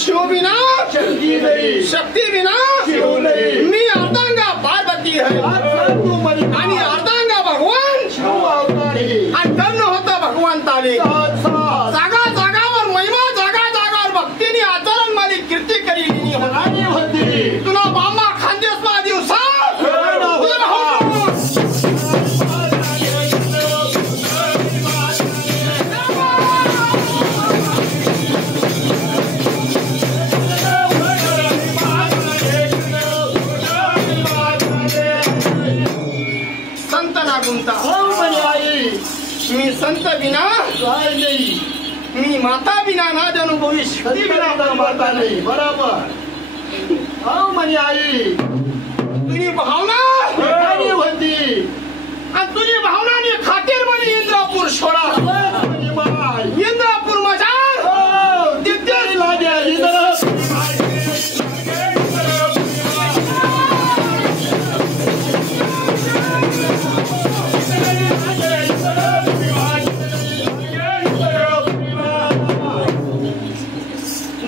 शिवबिना शक्ती नाही, शक्ती बिना शिव नाही. मी अर्धांगा पार्वती आहे आणि अर्धांगा भगवान शिव अवतारी आणि तन्न होता भगवान ताले जागा जागावर महिमा जागा जागावर भक्तीने आचरण मालिक कीर्ती करी होती तुला बामा खांदेस मा दिवसा संत ना गुंता मी संत बिना मी माता बिना ना अनुभवी शक्ती बिना माता नाही बरोबर म्हणे आई तुझी भावना होती आणि तुझी भावनाने खातीर म्हणे इंद्रापूर सोडा इंद्रापूर मजार तिथेच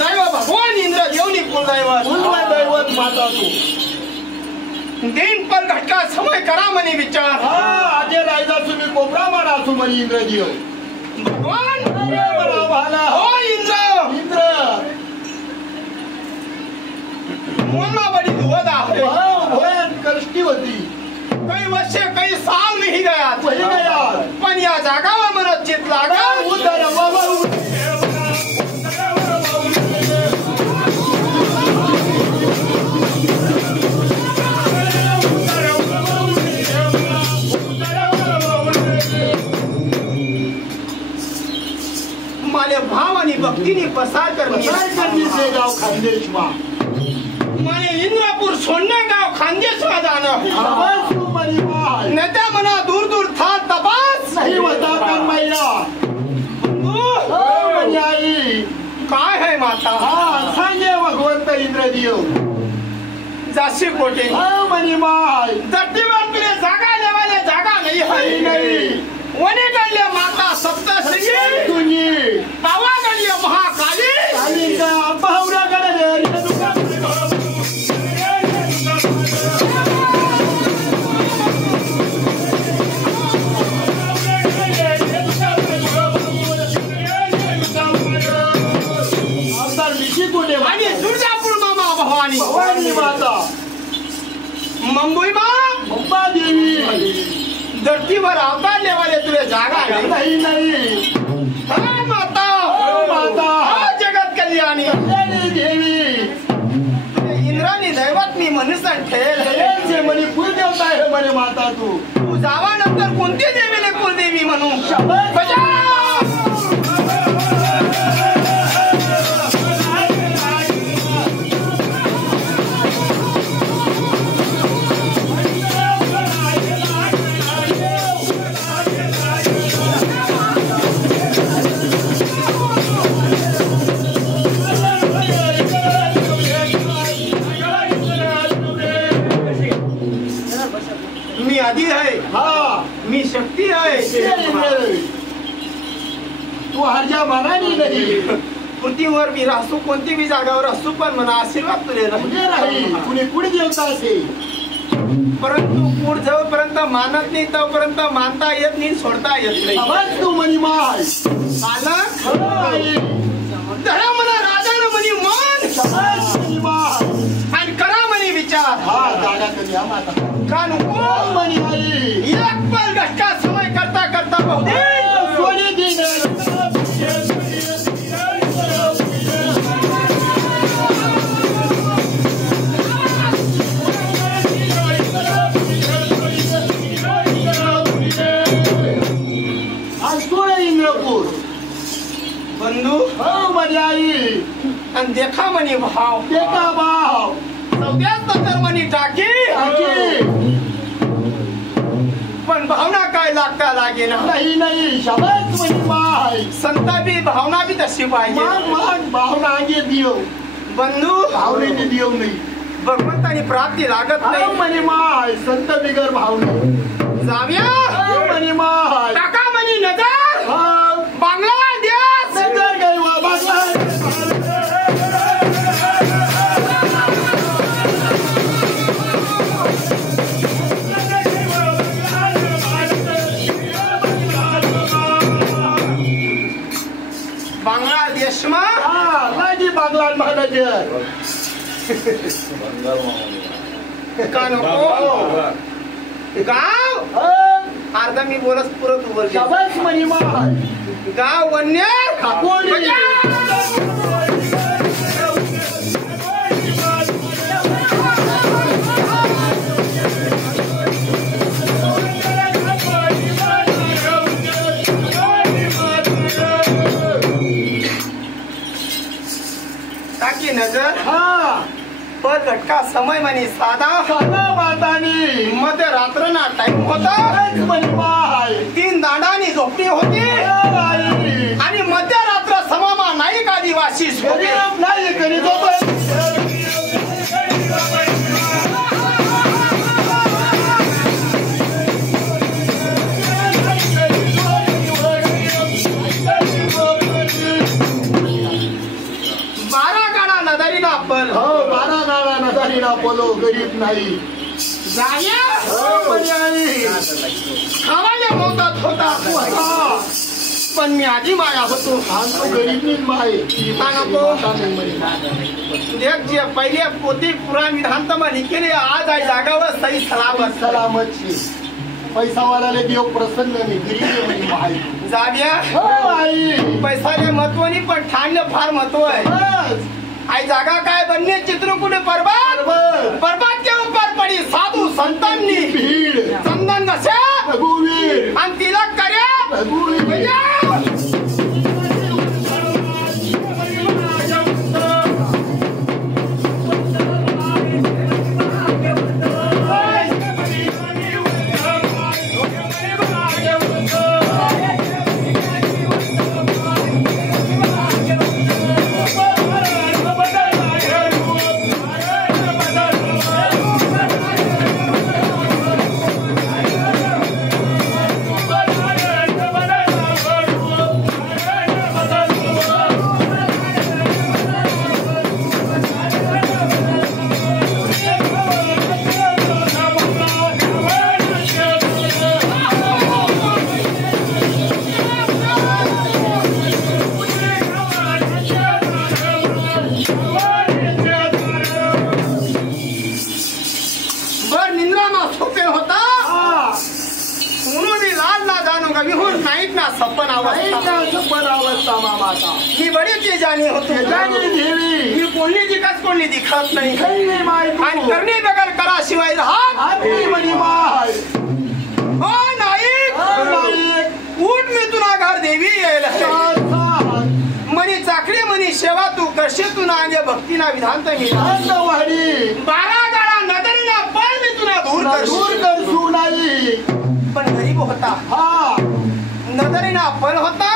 दैव भगवान इंद्र देवनी दैवत माता तू दिन पर घटका समय करा म्हणे विचार आजे रायजा तुम्ही कोपरा म्हणा असू म्हणे इंद्रजीव भगवान भाला हो इंद्र इंद्र मनमा बड़ी दुवद आहे भयन कष्टी होती काही वर्ष काही साल नहीं गया वही गया पण या जागावर मला चित लागा उदर माले भाव आणि भक्तीने पसार करणे से गाव खानदेश मा माने इंद्रापूर सोडणे गाव खानदेश मा जाणं नेत्या मना दूर दूर था तपास नाही होता पण मैया आई काय है माता सांगे भगवंत इंद्रदेव जाशी कोटे म्हणे माय धरतीवर तुले जागा लेवाले जागा नाही है नाही वने गल्ले माता सप्तशृंगी तुझी पावा गल्ले महाकाली आणि का भावना गडले आणि तुळजापूर मामा भवानी भवानी माता मुंबई मा अंबा देवी धरतीवर अवतार लेवाले तुले जागा नाही नाही हा माता माता हा जगत कल्याणी देवी इंद्रानी दैवत मी मनुष्य ठेल म्हणे कुलदेवता आहे म्हणे माता तू जावानंतर कोणती देवीने कुलदेवी म्हणू बजा मी आधी आहे मी शक्ती आहे तू हरजा म्हणाली नाही पृथ्वीवर मी राहतो कोणती बी जागावर असतो पण मला आशीर्वाद तुले राही कुणी कुणी देवता असे परंतु पुढ जोपर्यंत मानत नाही तोपर्यंत मानता येत नाही सोडता येत नाही तू म्हणी माय मालक धरा म्हणा राजानं म्हणी मान आणि करा म्हणी विचार जागा कधी हा माता का नको म्हणी आई एक पल घटका समय करता करता बहुतेक सोने दिन इंद्रपूर बंधू माझी आई आणि देखा म्हणे भाव देखा भाव सगळ्याच नंतर म्हणे टाकी पण भावना काय लागता लागे ना नाही नाही शाबास म्हणे माय संता बी भावना बी तशी पाहिजे मग भावना आगे देव बंधू भावनेने देव नाही भगवंतानी प्राप्ती लागत नाही म्हणे माय संत बिगर भावना जाव्या म्हणे माय टाका म्हणे नजर बांगलादेश नजर गई बांगला नजर का नको गाव अर्धा मी बोलस पुरं तू बोल शाबास मणिमाल गाव वन्य खाकोडी टाकी नजर हा पर घटका समय म्हणे साधा साधा वातानी मध्ये रात्र ना टाइम होता मणिमाल 3 दांडानी झोपडी होती आणि मध्यरात्र समामा नाईक आदिवासी गरीब नाही करीत होतो बोलो गरीब नाही खावायला मोतात होता पण मी आधी माया होतो गरीब माय जे पहिले पोती पुराण विधान म्हणे केले आज आहे जागावर सही सलामत सलामत पैसावाल्याला देव प्रसन्न नाही गरीब माय जाव्या पैसाले महत्व नाही पण ठाणलं फार महत्व आहे आई जागा काय बनने चित्र कुठे बर्बाद बर्बाद के ऊपर पडी साधू संतांनी भीड चंदन नसे रघुवीर आणि तिलक करे रघुवीर मी बड़ी जानी होती मी बोलने की कस कोणी दिखत नाही आणि करणे बगल करा शिवाय राहत हो नाईक उठ मी तुला घर देवी यायला मनी चाकरी मनी सेवा तू करशे तू ना अंगे भक्तीना विधान तर मी 12 गाडा नदरीना पण मी तुला दूर करसू नाही पण गरीब होता नदरीना पण होता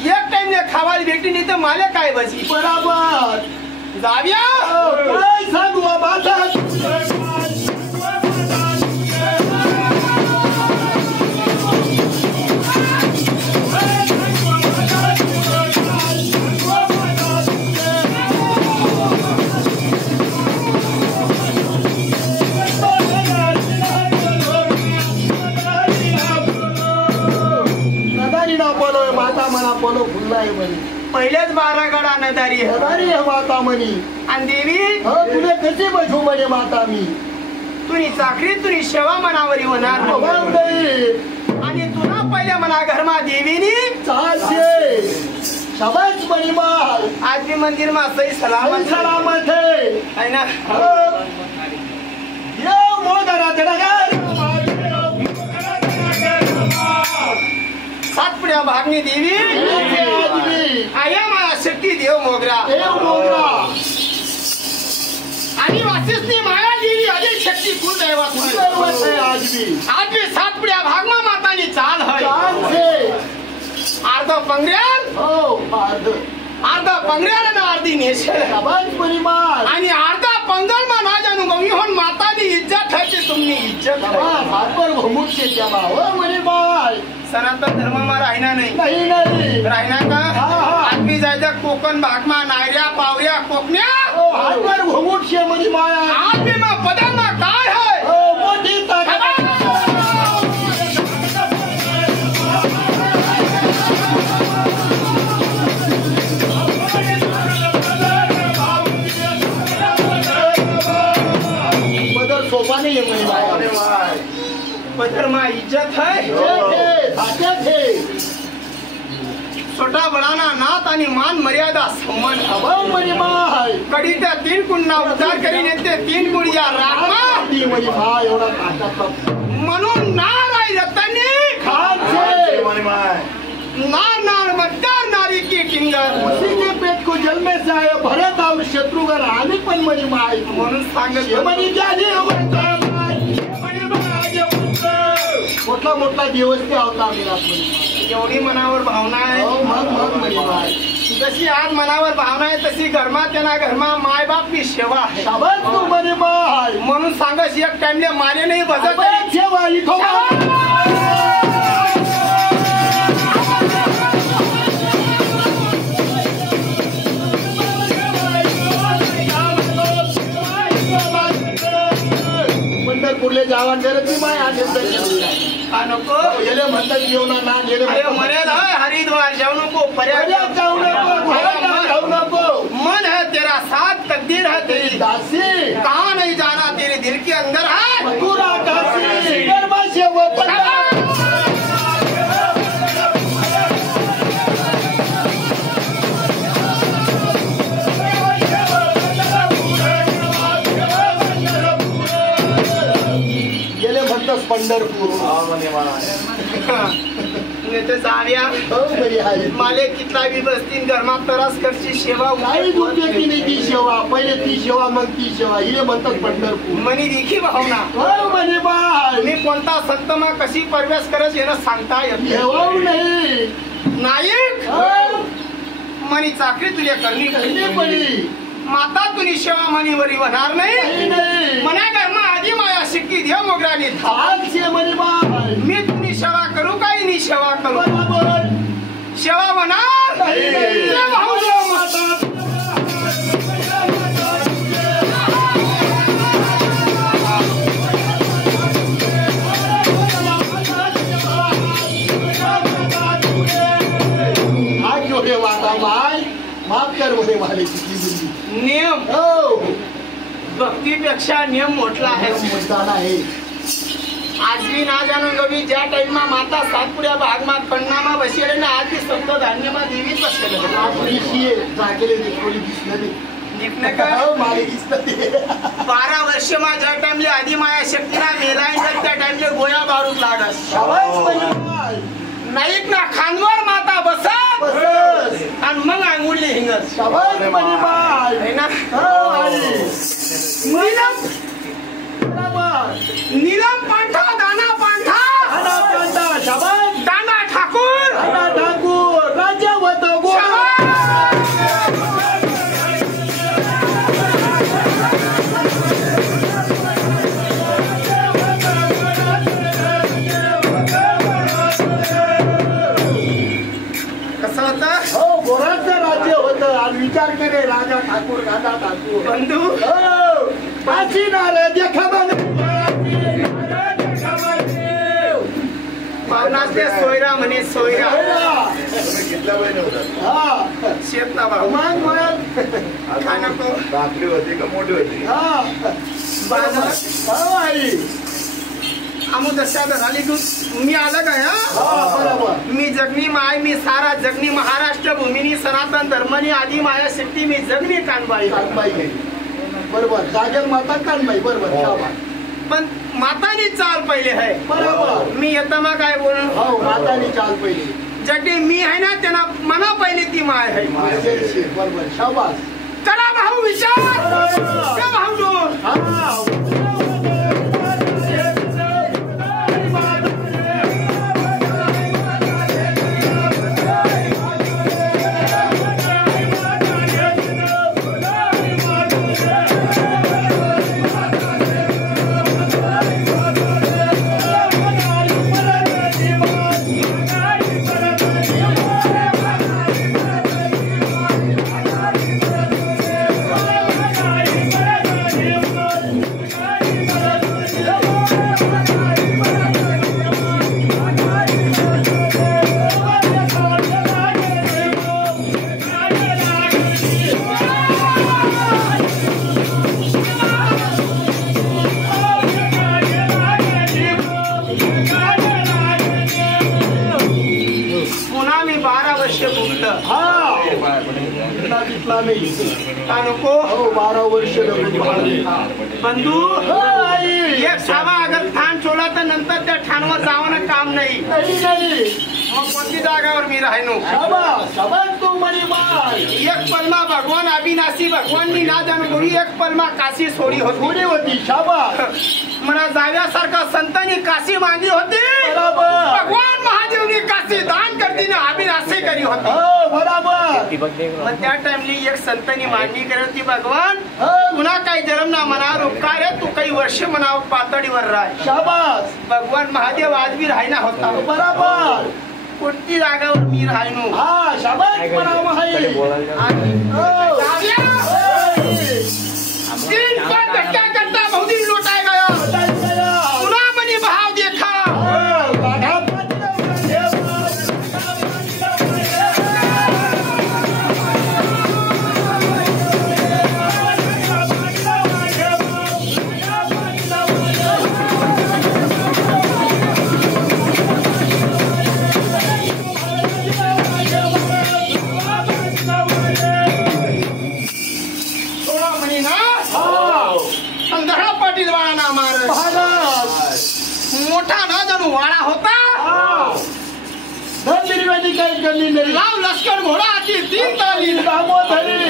एक टाइम ने खावायला भेटली नाही तर मला काय बजी बराबर जाव्या काय सांगू बाबा बोलो फुललाय म्हणे पहिलेच 12 गडा नदारी माता म्हणी आणि देवी तुला कसे बसू म्हणे माता मी तुझी चाकरी तुझी सेवा मनावरी होणार आणि तुला पहिल्या मना घरमा देवीनी चालशे शाबास मणिमाल आज भी मंदिर में सही सलामत सलामत है ना ये मोदरा तेरा सातपुड्या भागनी देवी आया मला शक्ती देव मोगरा आदिवासीसनी माया देवी अजय शक्ती कुल दैवत है आज भी सातपुड्या भागमा मातानी चाल है अर्ध पंगऱ्याल अर्धा पंगऱ्याल आणि अर्धी नेशल आणि अर्धा पंगल मा ना जानू गमी होन मातानी इज्जत है ते तुमनी इज्जत हातवर घुमूट से जमा हो मरे बाय सनातन धर्म मा राहिना नाही नाही राहिना का आदमी जायचं कोकण भाग मा नायऱ्या पावऱ्या कोकण्या हातवर घुमूट से मरी माया आदमी मा पदन मा काय है मोठी ताकद पदर मा इज्जत है ताकद है छोटा बडाना नात आणि मान मर्यादा सन्मान अभाव मनी माय कडी त्या 3 गुणना उद्धार करीन येते 3 गुण या रामा ती मनी माय एवढा ताकद म्हणून नार आहे रतनी खान से मनी माय नार नार मद्दार नारी की टिंगर उसी के पेट को जन्मे से आए भरत और शत्रुघ्न आदि पण मनी माय म्हणून सांगत मनी जाने मोठा मोठा दिवस ते होता मेरा एवढी मनावर भावना आहे मनी माय जशी आज मनावर भावना आहे तशी घरमा त्यांना घरमा माय बापनी सेवा आहे शाबास तू मनी माय म्हणून सांगस एक टाइमले माने नाही बसत सेवा इथं पंढरपूरले जावा करत ती माय नको गेले म्हणतात जेवणा ना गेले अरे मर्याद है हरिद्वार जाऊ नको पर्याग जाऊ नको जाऊ नको मन है तेरा साथ तकदीर है तेरी दासी कहाँ नहीं जाना तेरे दिल के अंदर है पूरा दासी गरबा से वो गेले म्हणतात पंढरपूर मनी माय नेते जाव्या माले कितना भी बसतीन घरमा तरस करची सेवा नाही दुसरी की नाही ती सेवा पहिले ती सेवा मग ती सेवा हे म्हणतात पंढरपूर मनी देखी भावना म्हणे बाय मी कोणता संत मा कशी प्रवेश करत येणं सांगता येत येऊ नाही नायक मनी चाकरी तुला करणी पडी माता तुनी सेवा मनीवरी होणार नाही मना घरमा आधी माया शिक्की देव मोगराने म्हणे बाय मी तुनी सेवा करू काही नाही सेवा करू बरोबर सेवा होणार भाऊ माता आज जो हे वाटा माय माफ कर म्हणे माले नियम हो भक्तीपेक्षा नियम मोठला आहे मतदान आहे आज भी ना जानो गवी ज्या टाइम मा माता सातपुड्या भागमा कण्णामा बसेले ना आज भी सप्त धान्य मा देवीच बसलेले आपली जागेले दिसली दिसले निपने का माले दिसते 12 वर्ष मा ज्या टाइमले आधी माया शक्तीना मेलाय त्या टाइमले गोया बारूद लागस नाईक ना खानवर माता बसत आणि मग अंगुळी हिंगत शाबास म्हणे बाय है ना नीलम पांठा दाना पांठा शाबास दाना ठाकूर ठाकूर राजा होत कसं होतं हो गोराचं राज्य होतं आणि विचार करे राजा ठाकूर राजा ठाकूर बंधू हो काशी नाराज खबर पावनाचे सोयरा म्हणे सोयरा तुम्ही घेतला पाहिजे होता हा शेत ना भाऊ मग काय नको रात्री होती का मोठी होती हा बाजार हो आई आमू दशा झाली तू मी आलं काय हा बरोबर मी जगनी माय मी सारा जगनी महाराष्ट्र भूमिनी सनातन धर्मनी आधी माया शक्ती मी जगनी कानबाई कानबाई बरोबर जागर माता कानबाई बरोबर शाबास पण मातानी चाल पहिले आहे बरोबर मी येता मग काय बोलून हो मातानी चाल पहिली जटी मी आहे ना त्यांना मना पहिले ती माय आहे बरोबर शाबास करा भाऊ विचार का भाऊ जो हा नाही का नको हो 12 वर्ष लग्न झालं. बंधू हो, आई. एक सावा अगर ठाण सोडला तर नंतर त्या ठाणवर जावं काम नाही. नाही मग कोणती जागावर मी राहिनो. शाबास शाबास तू म्हणी माय. एक पलमा भगवान अविनाशी भगवाननी ना जाणून एक पलमा काशी सोडी होती. थोडी होती शाबास. मला जाव्यासारखा संतांनी काशी मागली होती. बरोबर. भगवान महादेवनी काशी दान करतीने अविनाशी करी होती. हो बरोबर. मग त्या टाइमली एक संतांनी मागणी करत होती भगवान हो पुन्हा काही जन्म ना मनावर उपकार आहे तू काही वर्ष मनावर पातळीवर राह. शाबास. भगवान महादेव आज बी राहिना होता. बरोबर. कोणती जागावर मी राहिनो. हा शाबास म्हणावं आहे. हो. जाव्या, दिन पर धक्का करता बहुदिन लौटाय गया. पुन्हा मनी भाव देखा. मोठा ना जणू वाडा होता. धनगिरीवाणी काही कमी नाही. लाव लष्कर घोडा आधी 3 ताली दामोदरी.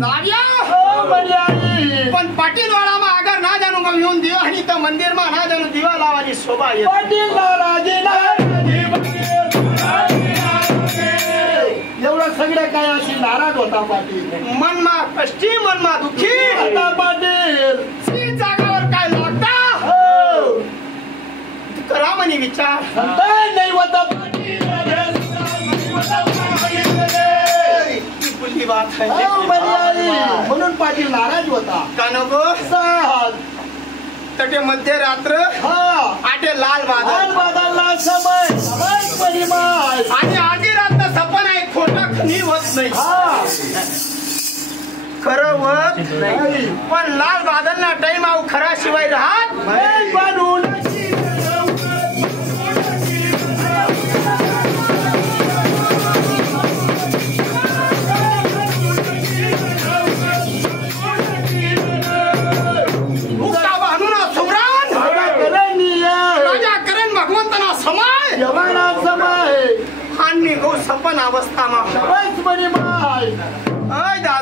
जाव्या हो म्हणी आई. पण पाटील वाडा मा अगर ना जाणू गम येऊन दिवा आणि तर मंदिर मा ना जाणू दिवा लावानी शोभा येत. पाटील नाराजी नाराजी. एवढं सगळं काय अशी नाराज होता पाटील. मनमा कष्टी मनमा दुखी आता पाटील ती जागावर काय लागता हो करा म्हणे विचार. संतान नाही होता पाटील. ही खुली बात है. हो म्हणी आई. म्हणून पाटील नाराज होता. का नको सात तटे मध्यरात्र हा आटे लाल बादल लाल बादलला समय शाबास म्हणी माय. आणि आधी रात्र सपन आहे खोटं खनी होत नाही. हा खरं होत नाही. पण लाल बादल ना टाइम आऊ खरा शिवाय राहत बैल बनून मुक्ता बहनुना सुमरान राजा करण भगवंतना समाय जवाना समय आणि गो सपन अवस्थामा शाबास म्हणी माय. अय दादा